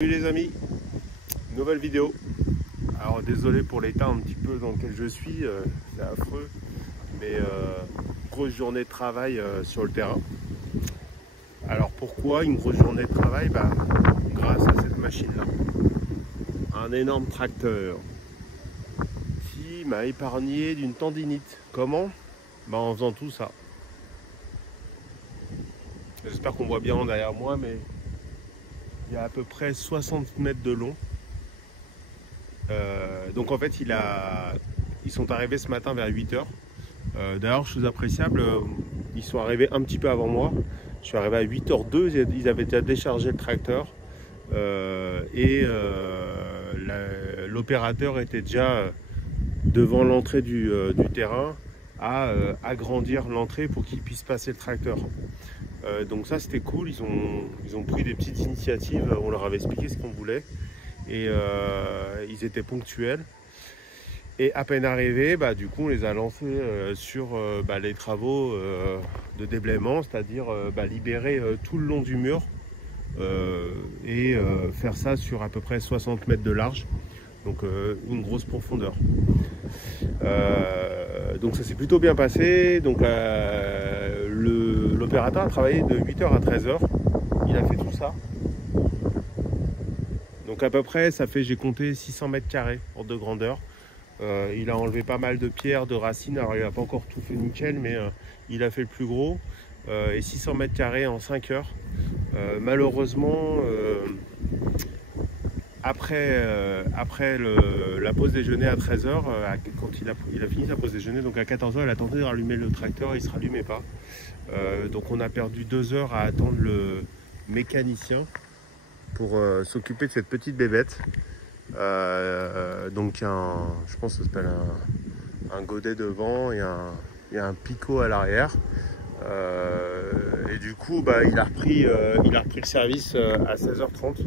Salut les amis, nouvelle vidéo. Alors désolé pour l'état un petit peu dans lequel je suis, c'est affreux, mais grosse journée de travail sur le terrain. Alors pourquoi une grosse journée de travail? Grâce à cette machine là, un énorme tracteur qui m'a épargné d'une tendinite. Comment? En faisant tout ça. J'espère qu'on voit bien derrière moi, mais il y a à peu près 60 mètres de long. Donc en fait ils sont arrivés ce matin vers 8 h. D'ailleurs, chose appréciable, ils sont arrivés un petit peu avant moi. Je suis arrivé à 8 h 02, ils avaient déjà déchargé le tracteur l'opérateur était déjà devant l'entrée du terrain à agrandir l'entrée pour qu'il puisse passer le tracteur. Donc ça c'était cool, ils ont pris des petites initiatives, on leur avait expliqué ce qu'on voulait et ils étaient ponctuels. Et à peine arrivés, du coup on les a lancés sur les travaux de déblaiement, c'est-à-dire libérer tout le long du mur et faire ça sur à peu près 60 mètres de large, donc une grosse profondeur. Donc ça s'est plutôt bien passé. Donc l'opérateur a travaillé de 8 h à 13 h, il a fait tout ça. Donc à peu près ça fait, j'ai compté 600 mètres carrés de grandeur. Il a enlevé pas mal de pierres, de racines. Alors il n'a pas encore tout fait nickel, mais il a fait le plus gros. Et 600 mètres carrés en 5 heures. Malheureusement, après la pause déjeuner à 13 h, quand il a fini sa pause déjeuner, donc à 14 h, il a tenté de rallumer le tracteur, il ne se rallumait pas. Donc on a perdu 2 heures à attendre le mécanicien pour s'occuper de cette petite bébête. Donc je pense que ça s'appelle un godet devant et un picot à l'arrière. Et du coup il a repris le service à 16 h 30.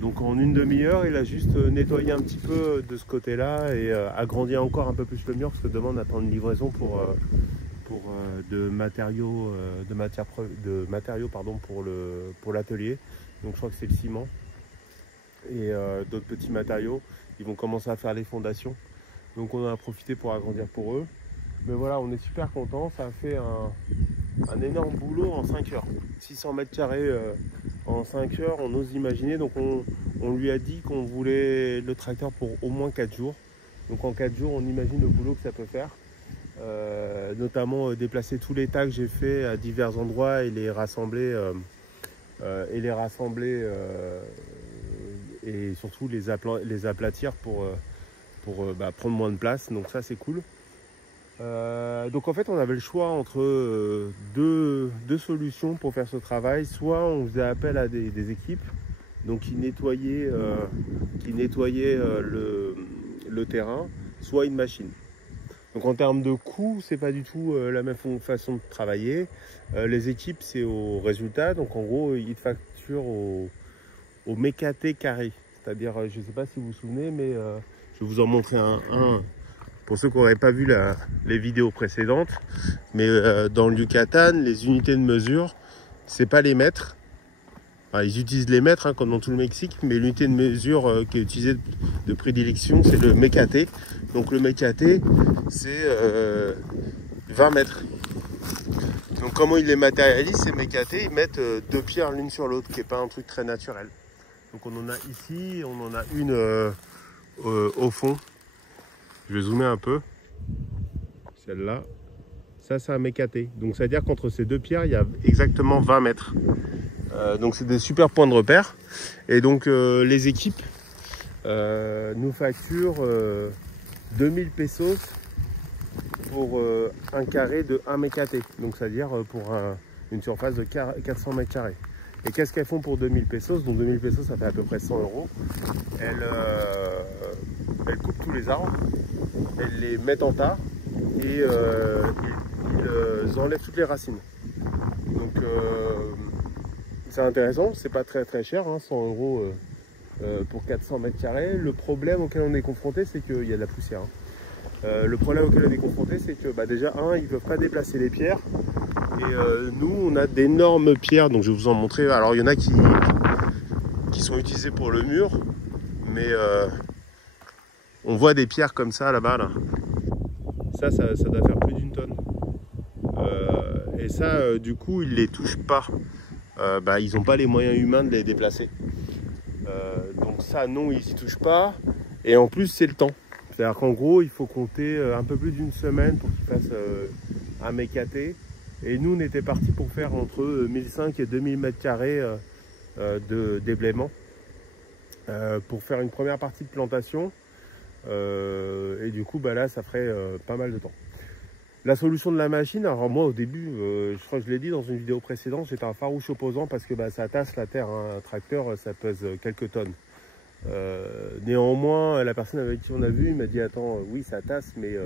Donc en une demi-heure il a juste nettoyé un petit peu de ce côté là et agrandi encore un peu plus le mur, parce que demain on attend une livraison pour de matériaux pour l'atelier. Donc je crois que c'est le ciment et d'autres petits matériaux. Ils vont commencer à faire les fondations, donc on en a profité pour agrandir pour eux. Mais voilà, on est super content. Ça a fait un énorme boulot en 5 heures, 600 mètres carrés en 5 heures, on ose imaginer. Donc on lui a dit qu'on voulait le tracteur pour au moins 4 jours. Donc en 4 jours on imagine le boulot que ça peut faire, notamment déplacer tous les tas que j'ai fait à divers endroits et les rassembler et surtout les aplatir pour prendre moins de place. Donc ça c'est cool. Donc en fait on avait le choix entre deux solutions pour faire ce travail. Soit on faisait appel à des équipes donc qui nettoyaient le terrain, soit une machine. Donc en termes de coût, c'est pas du tout la même façon de travailler. Les équipes, c'est au résultat. Donc en gros ils te facturent au mécaté carré. C'est-à-dire, je ne sais pas si vous vous souvenez, mais je vais vous en montrer un pour ceux qui n'auraient pas vu les vidéos précédentes. Mais dans le Yucatan, les unités de mesure, c'est pas les mètres. Enfin, ils utilisent les mètres comme dans tout le Mexique, mais l'unité de mesure qui est utilisée de prédilection, c'est le mécaté. Donc le mécaté, c'est 20 mètres. Donc comment ils les matérialisent, ces mécatés? Ils mettent deux pierres l'une sur l'autre, qui n'est pas un truc très naturel. Donc on en a ici, on en a une au fond. Je vais zoomer un peu. Celle-là, ça c'est un mécaté. Donc ça veut dire qu'entre ces deux pierres, il y a exactement 20 mètres. Donc c'est des super points de repère. Et donc les équipes nous facturent 2000 pesos pour un carré de 1 mécaté. Donc c'est-à-dire pour une surface de 400 mètres carrés. Et qu'est-ce qu'elles font pour 2000 pesos? Donc 2000 pesos, ça fait à peu près 100 €. Elles coupent tous les arbres, elles les mettent en tas et ils enlèvent toutes les racines. Donc c'est intéressant, c'est pas très cher, 100 € pour 400 mètres carrés. Le problème auquel on est confronté, c'est qu'il y a de la poussière. Le problème auquel on est confronté, c'est que déjà, ils ne peuvent pas déplacer les pierres. Et nous, on a d'énormes pierres, donc je vais vous en montrer. Alors, il y en a qui sont utilisés pour le mur, mais on voit des pierres comme ça là-bas. Là. Ça doit faire plus d'une tonne. Et ça, du coup, ils ne les touchent pas. Ils n'ont pas les moyens humains de les déplacer. Donc ça, non, ils n'y touchent pas. Et en plus, c'est le temps. C'est-à-dire qu'en gros, il faut compter un peu plus d'une semaine pour qu'ils fassent un mécaté. Et nous, on était partis pour faire entre 1500 et 2000 m² de déblaiement pour faire une première partie de plantation. Et du coup, là, ça ferait pas mal de temps. La solution de la machine, alors moi au début, je crois que je l'ai dit dans une vidéo précédente, j'étais un farouche opposant parce que ça tasse la terre. Hein. Un tracteur, ça pèse quelques tonnes. Néanmoins, la personne avec qui on a vu, il m'a dit attends, oui ça tasse, mais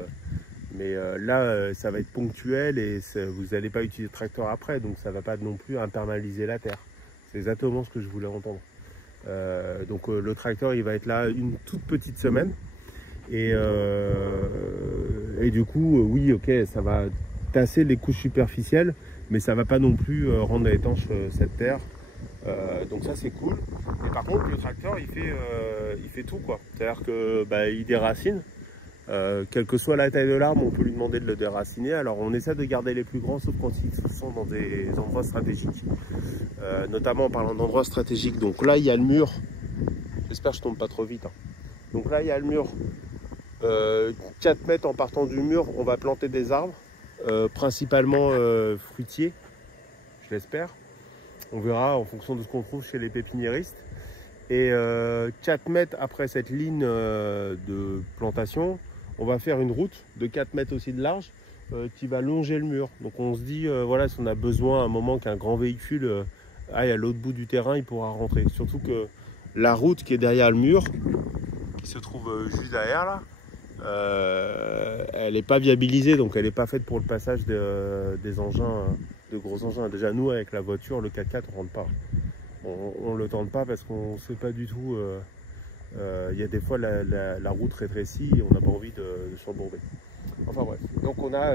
là ça va être ponctuel et vous n'allez pas utiliser le tracteur après, donc ça ne va pas non plus internaliser la terre. C'est exactement ce que je voulais entendre. Donc le tracteur il va être là une toute petite semaine. Et du coup, oui, ok, ça va tasser les couches superficielles, mais ça va pas non plus rendre étanche cette terre. Donc ça c'est cool. Et par contre, le tracteur, il fait tout quoi. C'est-à-dire que il déracine. Quelle que soit la taille de l'arbre, on peut lui demander de le déraciner. Alors on essaie de garder les plus grands, sauf quand ils sont dans des endroits stratégiques. Notamment en parlant d'endroits stratégiques. Donc là, il y a le mur. J'espère que je tombe pas trop vite. Hein. Donc là, il y a le mur. 4 mètres en partant du mur, on va planter des arbres, principalement fruitiers, je l'espère. On verra en fonction de ce qu'on trouve chez les pépiniéristes. Et 4 mètres après cette ligne de plantation, on va faire une route de 4 mètres aussi de large qui va longer le mur. Donc on se dit, voilà, si on a besoin à un moment qu'un grand véhicule aille à l'autre bout du terrain, il pourra rentrer. Surtout que la route qui est derrière le mur, qui se trouve juste derrière là, elle n'est pas viabilisée, donc elle n'est pas faite pour le passage des engins, de gros engins. Déjà nous avec la voiture, le 4x4 on rentre pas, on le tente pas parce qu'on ne sait pas du tout. Y a des fois la route rétrécit et on n'a pas envie de surborder. Enfin bref, donc on a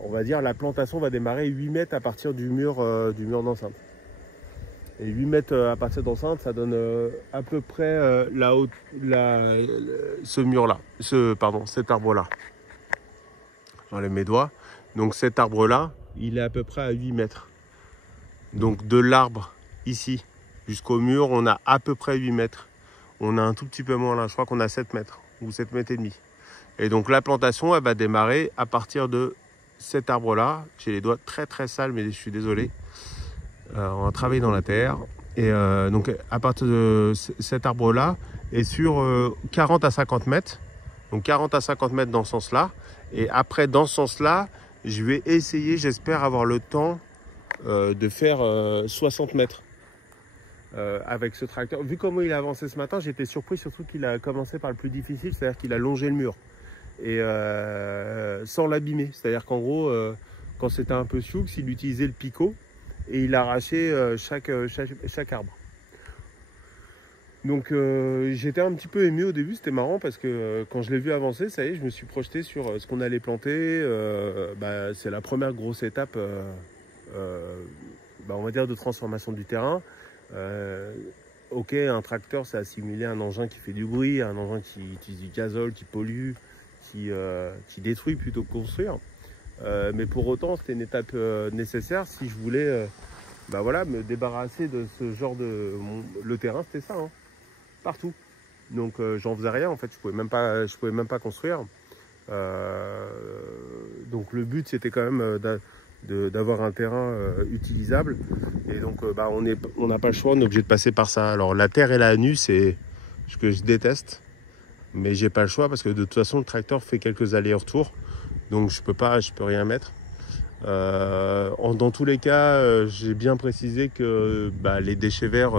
on va dire la plantation va démarrer 8 mètres à partir du mur d'enceinte. Et 8 mètres à partir d'enceinte, ça donne à peu près ce mur-là, cet arbre-là. J'enlève mes doigts. Donc cet arbre-là, il est à peu près à 8 mètres. Donc de l'arbre ici jusqu'au mur, on a à peu près 8 mètres. On a un tout petit peu moins là, je crois qu'on a 7 mètres ou 7 mètres et demi. Et donc la plantation, elle va démarrer à partir de cet arbre-là. J'ai les doigts très très sales, mais je suis désolé. On va travailler dans la terre et donc à partir de cet arbre là et sur 40 à 50 mètres, donc 40 à 50 mètres dans ce sens là, et après dans ce sens là je vais essayer, j'espère avoir le temps de faire 60 mètres avec ce tracteur. Vu comment il a avancé ce matin, j'étais surpris, surtout qu'il a commencé par le plus difficile, c'est à dire qu'il a longé le mur et sans l'abîmer, c'est à dire qu'en gros quand c'était un peu sioux, il utilisait le picot et il arrachait chaque arbre. Donc j'étais un petit peu ému au début, c'était marrant parce que quand je l'ai vu avancer, ça y est, je me suis projeté sur ce qu'on allait planter. C'est la première grosse étape, on va dire, de transformation du terrain. Ok, un tracteur, c'est assimilé à un engin qui fait du bruit, un engin qui utilise du gazole, qui pollue, qui détruit plutôt que construire. Mais pour autant, c'était une étape nécessaire si je voulais me débarrasser de ce genre de... Le terrain, c'était ça, hein, partout. Donc j'en faisais rien, en fait, je pouvais même pas construire. Donc le but, c'était quand même d'avoir un terrain utilisable. Et donc on n'a pas le choix, on est obligé de passer par ça. Alors la terre et la nue, c'est ce que je déteste. Mais j'ai pas le choix parce que de toute façon, le tracteur fait quelques allers-retours. Donc je peux rien mettre. Dans tous les cas, j'ai bien précisé que les déchets verts,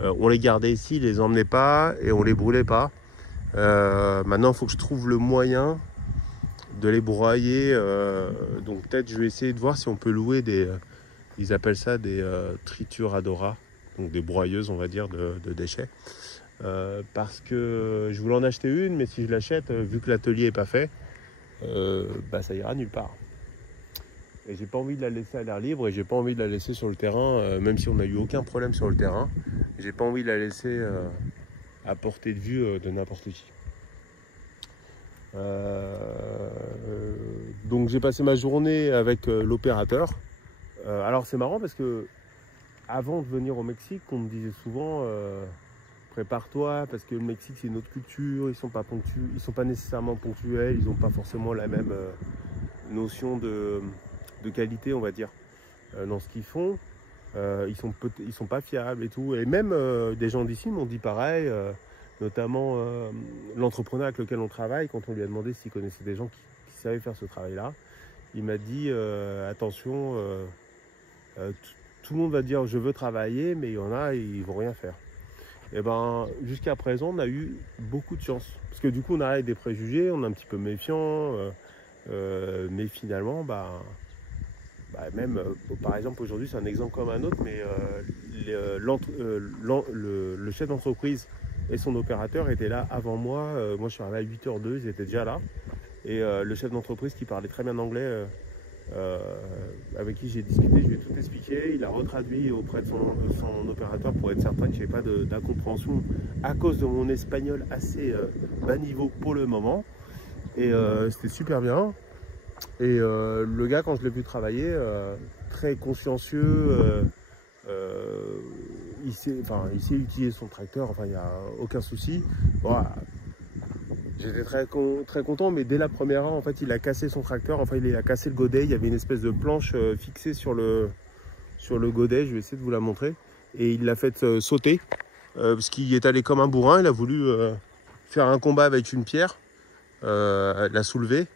on les gardait ici, les emmenait pas et on les brûlait pas. Maintenant, il faut que je trouve le moyen de les broyer. Donc peut-être je vais essayer de voir si on peut louer ils appellent ça des trituradoras, donc des broyeuses, on va dire, de déchets. Parce que je voulais en acheter une, mais si je l'achète, vu que l'atelier n'est pas fait, ça ira nulle part. Et j'ai pas envie de la laisser à l'air libre et j'ai pas envie de la laisser sur le terrain, même si on n'a eu aucun problème sur le terrain. J'ai pas envie de la laisser à portée de vue de n'importe qui. Donc j'ai passé ma journée avec l'opérateur. Alors c'est marrant parce que avant de venir au Mexique, on me disait souvent prépare-toi parce que le Mexique c'est une autre culture, ils sont pas nécessairement ponctuels, ils n'ont pas forcément la même notion de qualité, on va dire, dans ce qu'ils font. Ils sont pas fiables et tout. Et même des gens d'ici m'ont dit pareil, notamment l'entrepreneur avec lequel on travaille, quand on lui a demandé s'il connaissait des gens qui savaient faire ce travail-là, il m'a dit attention, tout le monde va dire je veux travailler, mais il y en a, ils vont rien faire. Et ben jusqu'à présent, on a eu beaucoup de chance. Parce que du coup, on arrive avec des préjugés, on est un petit peu méfiant, mais finalement, même, par exemple, aujourd'hui, c'est un exemple comme un autre, mais le chef d'entreprise et son opérateur étaient là avant moi. Moi, je suis arrivé à 8h02, ils étaient déjà là. Et le chef d'entreprise qui parlait très bien anglais, avec qui j'ai discuté, je lui ai tout expliqué. Il a retraduit auprès de son opérateur pour être certain que je n'avais pas d'incompréhension à cause de mon espagnol assez bas niveau pour le moment. Et c'était super bien. Et le gars, quand je l'ai vu travailler, très consciencieux, il sait utiliser son tracteur, enfin il n'y a aucun souci. Voilà. J'étais très content, mais dès la première heure, en fait, il a cassé son tracteur, enfin il a cassé le godet, il y avait une espèce de planche fixée sur le godet, je vais essayer de vous la montrer, et il l'a fait sauter, parce qu'il est allé comme un bourrin, il a voulu faire un combat avec une pierre, la soulever,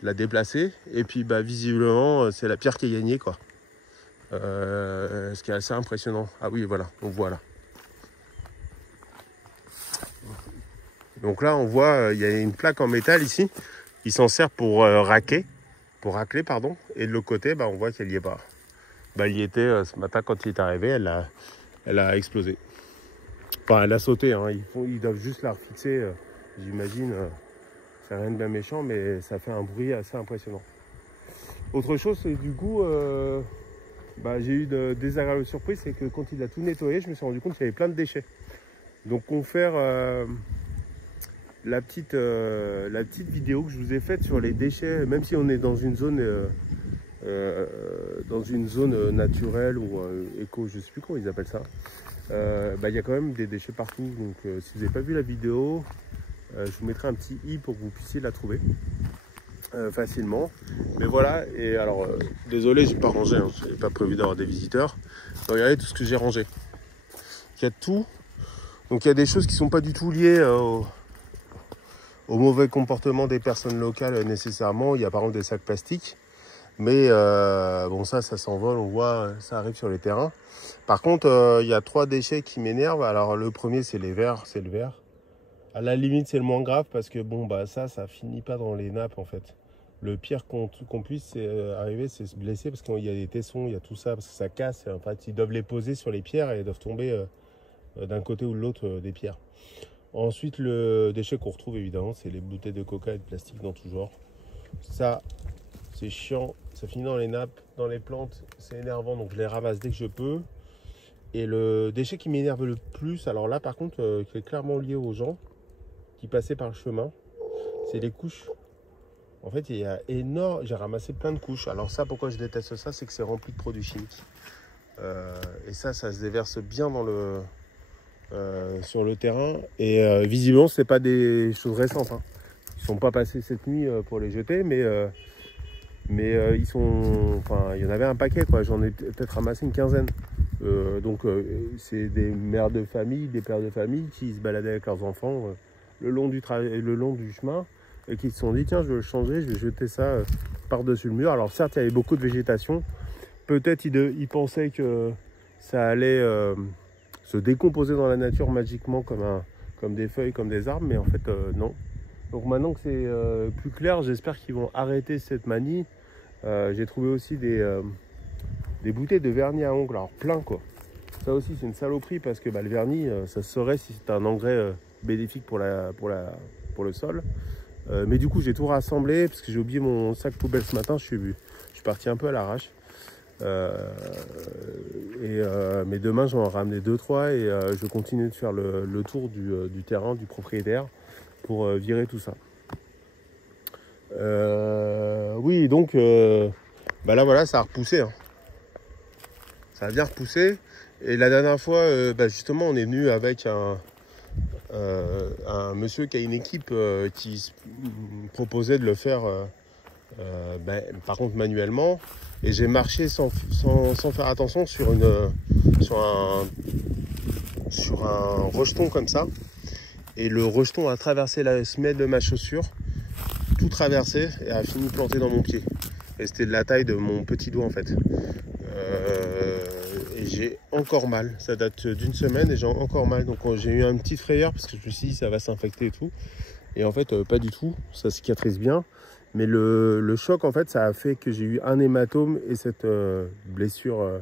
la déplacer, et puis visiblement c'est la pierre qui a gagné, quoi. Ce qui est assez impressionnant. Ah oui, voilà, on voit là. Donc là, on voit, il y a une plaque en métal ici. Il s'en sert pour racler, pardon. Et de l'autre côté, on voit qu'elle n'y est pas. Elle y était ce matin quand il est arrivé, elle a explosé. Enfin, elle a sauté. Hein. Ils doivent juste la refixer, j'imagine. C'est rien de bien méchant, mais ça fait un bruit assez impressionnant. Autre chose, c'est du coup, j'ai eu de désagréables surprises, c'est que quand il a tout nettoyé, je me suis rendu compte qu'il y avait plein de déchets. Donc confère la petite vidéo que je vous ai faite sur les déchets, même si on est dans une zone naturelle ou éco, je ne sais plus comment ils appellent ça. Il y a quand même des déchets partout. Donc si vous n'avez pas vu la vidéo, je vous mettrai un petit i pour que vous puissiez la trouver facilement. Mais voilà, et alors désolé, j'ai pas rangé, hein, j'ai pas prévu d'avoir des visiteurs. Donc, regardez tout ce que j'ai rangé. Il y a tout. Donc il y a des choses qui sont pas du tout liées au mauvais comportement des personnes locales nécessairement. Il y a par exemple des sacs plastiques. Mais bon, ça s'envole, on voit, ça arrive sur les terrains. Par contre, il y a 3 déchets qui m'énervent. Alors le premier, c'est les verres, c'est le verre. À la limite, c'est le moins grave parce que bon, ça finit pas dans les nappes en fait. Le pire qu'on puisse arriver, c'est se blesser parce qu'il y a des tessons, il y a tout ça, parce que ça casse. En fait, ils doivent les poser sur les pierres et ils doivent tomber d'un côté ou de l'autre des pierres. Ensuite, le déchet qu'on retrouve évidemment, c'est les bouteilles de coca et de plastique dans tout genre. Ça, c'est chiant, ça finit dans les nappes, dans les plantes, c'est énervant, donc je les ramasse dès que je peux. Et le déchet qui m'énerve le plus, alors là par contre, qui est clairement lié aux gens qui passaient par le chemin, c'est les couches. En fait, il y a énorme, j'ai ramassé plein de couches. Alors ça, pourquoi je déteste ça, c'est que c'est rempli de produits chimiques. Et ça se déverse bien dans sur le terrain. Et visiblement, c'est pas des choses récentes. Hein. Ils sont pas passés cette nuit pour les jeter, mais ils sont, enfin, il y en avait un paquet, quoi. J'en ai peut-être ramassé une quinzaine. C'est des mères de famille, des pères de famille qui se baladaient avec leurs enfants le long du chemin et qui se sont dit tiens, je vais le changer, je vais jeter ça par-dessus le mur. Alors certes, il y avait beaucoup de végétation. Peut-être ils pensaient que ça allait se décomposer dans la nature magiquement comme des feuilles, comme des arbres, mais en fait non. Donc maintenant que c'est plus clair, j'espère qu'ils vont arrêter cette manie. J'ai trouvé aussi des bouteilles de vernis à ongles, alors plein quoi. Ça aussi c'est une saloperie parce que le vernis, ça se saurait si c'est un engrais bénéfique pour le sol. Mais du coup j'ai tout rassemblé parce que j'ai oublié mon sac poubelle ce matin. Je suis parti un peu à l'arrache. Mais demain j'en ai ramené 2-3 et je continue de faire le tour du terrain du propriétaire pour virer tout ça. Oui, donc bah là voilà, ça a repoussé, hein. Ça a bien repoussé. Et la dernière fois, bah justement, on est venu avec un monsieur qui a une équipe qui proposait de le faire par contre manuellement. Et j'ai marché sans faire attention sur un rejeton comme ça. Et le rejeton a traversé la semelle de ma chaussure, tout traversé, et a fini planté dans mon pied. Et c'était de la taille de mon petit doigt en fait. Et j'ai encore mal. Ça date d'une semaine et j'ai encore mal. Donc j'ai eu une petite frayeur parce que je me suis dit ça va s'infecter et tout. Et en fait pas du tout. Ça cicatrise bien. Mais le choc en fait ça a fait que j'ai eu un hématome et cette blessure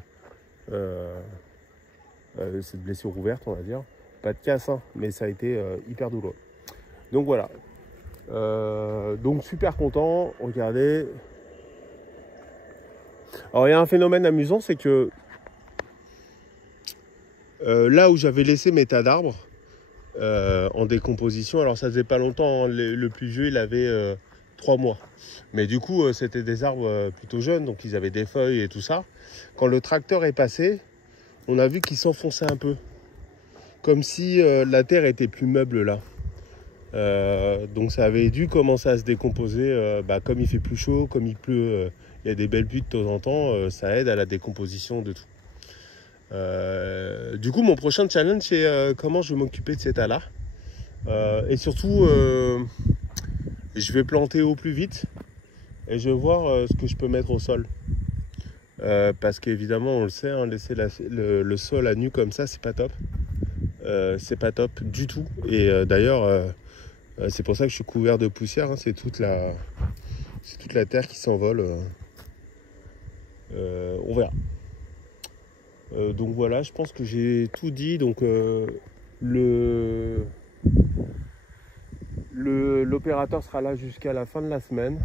ouverte on va dire. Pas de casse hein, mais ça a été hyper douloureux. Donc voilà. Donc super content. Regardez. Alors il y a un phénomène amusant, c'est que là où j'avais laissé mes tas d'arbres en décomposition, alors ça faisait pas longtemps, hein, le plus vieux il avait 3 mois. Mais du coup c'était des arbres plutôt jeunes, donc ils avaient des feuilles et tout ça. Quand le tracteur est passé, on a vu qu'il s'enfonçait un peu. Comme si la terre était plus meuble là. Donc ça avait dû commencer à se décomposer, comme il fait plus chaud, comme il pleut, il y a des belles pluies de temps en temps, ça aide à la décomposition de tout. Du coup mon prochain challenge c'est comment je vais m'occuper de ces tas là, et surtout je vais planter au plus vite et je vais voir ce que je peux mettre au sol, parce qu'évidemment on le sait, hein, laisser le sol à nu comme ça c'est pas top, c'est pas top du tout. Et d'ailleurs c'est pour ça que je suis couvert de poussière, hein, c'est toute la terre qui s'envole. On verra. Donc voilà, je pense que j'ai tout dit. Donc l'opérateur sera là jusqu'à la fin de la semaine.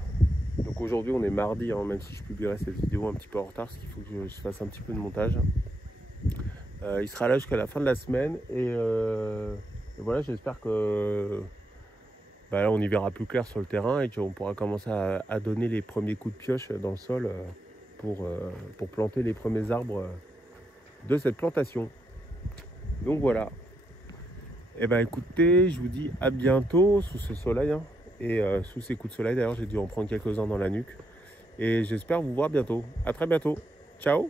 Donc aujourd'hui on est mardi, hein, même si je publierai cette vidéo un petit peu en retard, parce qu'il faut que je fasse un petit peu de montage. Il sera là jusqu'à la fin de la semaine et voilà, j'espère que là, on y verra plus clair sur le terrain et qu'on pourra commencer à donner les premiers coups de pioche dans le sol pour planter les premiers arbres de cette plantation. Donc voilà. Et écoutez, je vous dis à bientôt sous ce soleil, hein, et sous ces coups de soleil. D'ailleurs j'ai dû en prendre quelques-uns dans la nuque. Et j'espère vous voir bientôt. À très bientôt. Ciao.